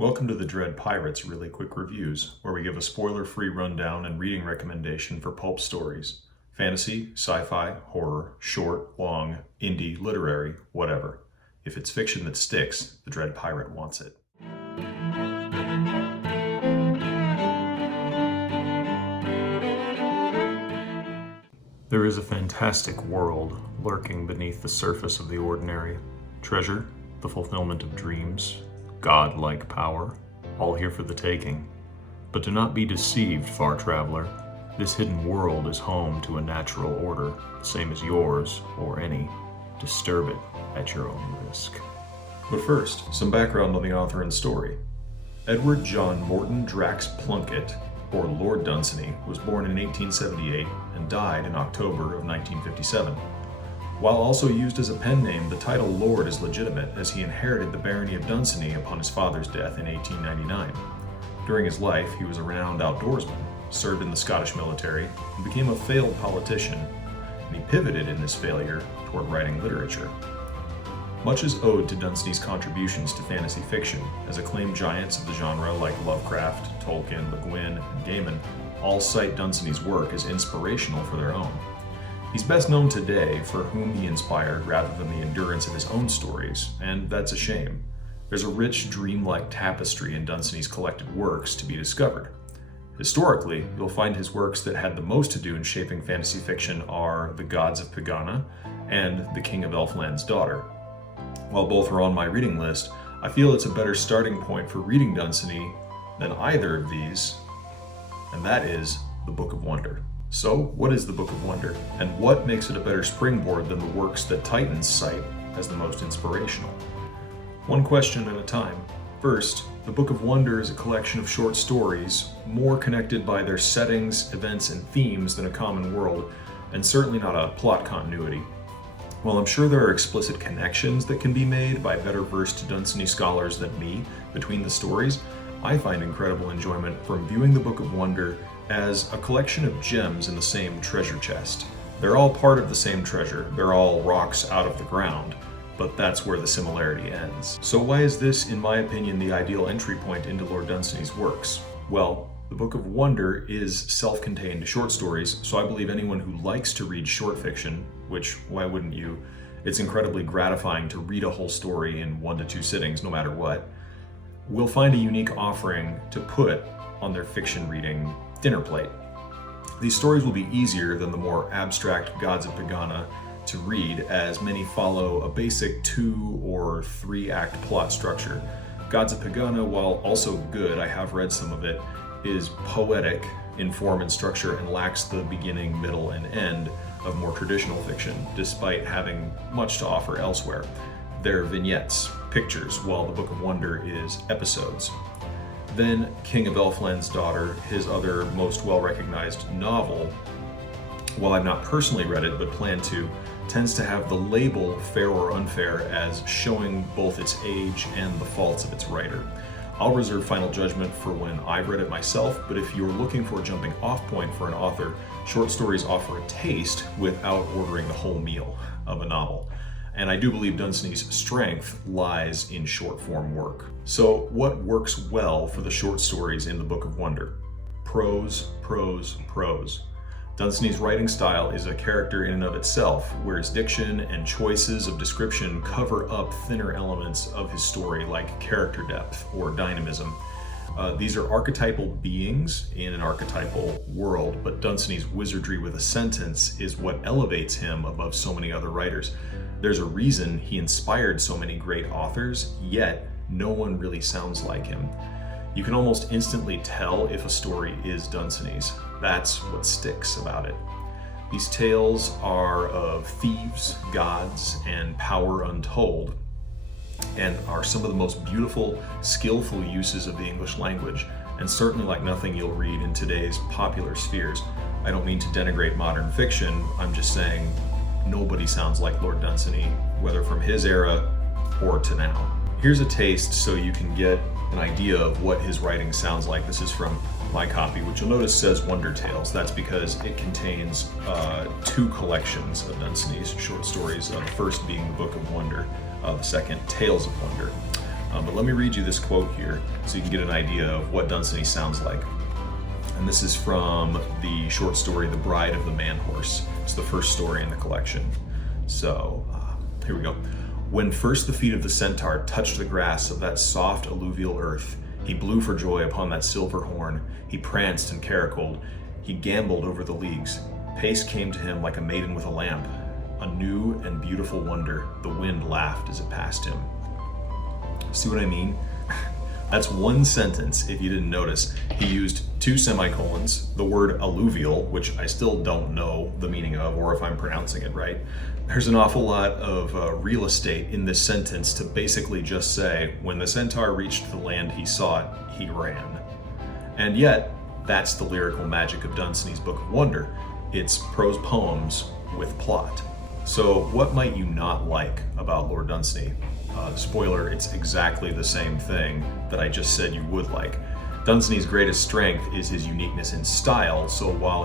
Welcome to the Dread Pirates Really Quick Reviews, where we give a spoiler-free rundown and reading recommendation for pulp stories. Fantasy, sci-fi, horror, short, long, indie, literary, whatever. If it's fiction that sticks, the Dread Pirate wants it. There is a fantastic world lurking beneath the surface of the ordinary. Treasure, the fulfillment of dreams, God-like power, all here for the taking. But do not be deceived, far traveler. This hidden world is home to a natural order, the same as yours or any. Disturb it at your own risk. But first, some background on the author and story. Edward John Morton Drax Plunkett, or Lord Dunsany, was born in 1878 and died in October of 1957. While also used as a pen name, the title Lord is legitimate, as he inherited the barony of Dunsany upon his father's death in 1899. During his life, he was a renowned outdoorsman, served in the Scottish military, and became a failed politician, and he pivoted in this failure toward writing literature. Much is owed to Dunsany's contributions to fantasy fiction, as acclaimed giants of the genre like Lovecraft, Tolkien, Le Guin, and Gaiman all cite Dunsany's work as inspirational for their own. He's best known today for whom he inspired rather than the endurance of his own stories, and that's a shame. There's a rich, dreamlike tapestry in Dunsany's collected works to be discovered. Historically, you'll find his works that had the most to do in shaping fantasy fiction are The Gods of Pegana and The King of Elfland's Daughter. While both are on my reading list, I feel it's a better starting point for reading Dunsany than either of these, and that is The Book of Wonder. So, what is the Book of Wonder, and what makes it a better springboard than the works that Titans cite as the most inspirational? One question at a time. First, the Book of Wonder is a collection of short stories, more connected by their settings, events, and themes than a common world, and certainly not a plot continuity. While I'm sure there are explicit connections that can be made by better versed Dunsany scholars than me between the stories, I find incredible enjoyment from viewing the Book of Wonder as a collection of gems in the same treasure chest. They're all part of the same treasure, they're all rocks out of the ground, but that's where the similarity ends. So why is this, in my opinion, the ideal entry point into Lord Dunsany's works? Well, the Book of Wonder is self-contained short stories, so I believe anyone who likes to read short fiction, which why wouldn't you? It's incredibly gratifying to read a whole story in 1 to 2 sittings, no matter what, will find a unique offering to put on their fiction reading dinner plate. These stories will be easier than the more abstract Gods of Pegana to read, as many follow a basic 2 or 3 act plot structure. Gods of Pegana, while also good, I have read some of it, is poetic in form and structure and lacks the beginning, middle, and end of more traditional fiction, despite having much to offer elsewhere. They're vignettes, pictures, while the Book of Wonder is episodes. Then King of Elfland's Daughter, his other most well-recognized novel, while I've not personally read it but plan to, tends to have the label Fair or Unfair as showing both its age and the faults of its writer. I'll reserve final judgment for when I've read it myself, but if you're looking for a jumping off point for an author, short stories offer a taste without ordering the whole meal of a novel. And I do believe Dunsany's strength lies in short form work. So what works well for the short stories in the Book of Wonder? Prose, prose, prose. Dunsany's writing style is a character in and of itself, where his diction and choices of description cover up thinner elements of his story like character depth or dynamism. These are archetypal beings in an archetypal world, but Dunsany's wizardry with a sentence is what elevates him above so many other writers. There's a reason he inspired so many great authors, yet no one really sounds like him. You can almost instantly tell if a story is Dunsany's. That's what sticks about it. These tales are of thieves, gods, and power untold, and are some of the most beautiful, skillful uses of the English language, and certainly like nothing you'll read in today's popular spheres. I don't mean to denigrate modern fiction, I'm just saying nobody sounds like Lord Dunsany, whether from his era or to now. Here's a taste so you can get an idea of what his writing sounds like. This is from my copy, which you'll notice says Wonder Tales. That's because it contains 2 collections of Dunsany's short stories, the first being the Book of Wonder, the second Tales of Wonder. But let me read you this quote here so you can get an idea of what Dunsany sounds like. And this is from the short story, The Bride of the Man-Horse. It's the first story in the collection. So, here we go. When first the feet of the centaur touched the grass of that soft alluvial earth, he blew for joy upon that silver horn. He pranced and caracoled. He gamboled over the leagues. Pace came to him like a maiden with a lamp, a new and beautiful wonder. The wind laughed as it passed him. See what I mean? That's one sentence, if you didn't notice. He used 2 semicolons, the word alluvial, which I still don't know the meaning of, or if I'm pronouncing it right. There's an awful lot of real estate in this sentence to basically just say, when the centaur reached the land he sought, he ran. And yet, that's the lyrical magic of Dunsany's Book of Wonder. It's prose poems with plot. So what might you not like about Lord Dunsany? Spoiler, it's exactly the same thing that I just said you would like. Dunsany's greatest strength is his uniqueness in style, so while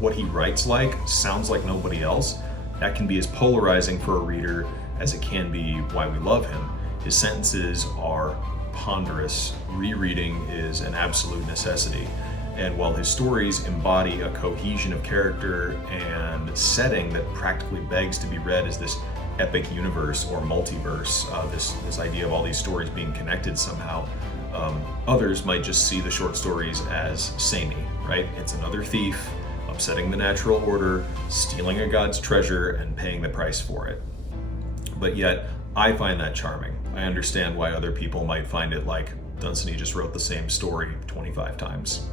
what he writes sounds like nobody else, that can be as polarizing for a reader as it can be why we love him. His sentences are ponderous. Rereading is an absolute necessity. And while his stories embody a cohesion of character and setting that practically begs to be read as this epic universe or multiverse, this idea of all these stories being connected somehow, others might just see the short stories as samey, right? It's another thief upsetting the natural order, stealing a god's treasure, and paying the price for it. But yet, I find that charming. I understand why other people might find it like Dunsany just wrote the same story 25 times.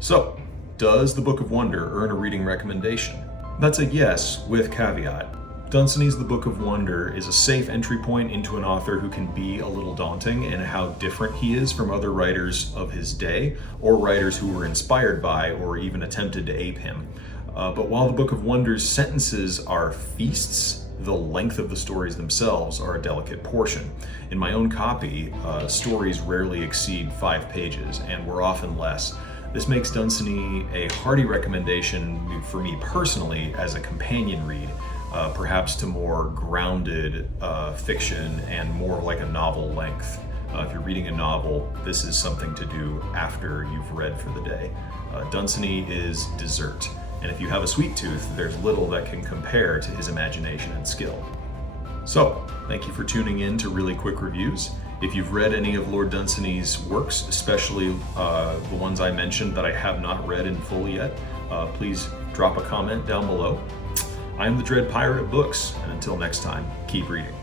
So, does the Book of Wonder earn a reading recommendation? That's a yes, with caveat. Dunsany's The Book of Wonder is a safe entry point into an author who can be a little daunting in how different he is from other writers of his day, or writers who were inspired by or even attempted to ape him. But while the Book of Wonder's sentences are feasts, the length of the stories themselves are a delicate portion. In my own copy, stories rarely exceed 5 pages, and were often less. This makes Dunsany a hearty recommendation for me personally as a companion read, perhaps to more grounded fiction and more like a novel length. If you're reading a novel, this is something to do after you've read for the day. Dunsany is dessert, and if you have a sweet tooth, there's little that can compare to his imagination and skill. So, thank you for tuning in to Really Quick Reviews. If you've read any of Lord Dunsany's works, especially the ones I mentioned that I have not read in full yet, please drop a comment down below. I'm the Dread Pirate of Books, and until next time, keep reading.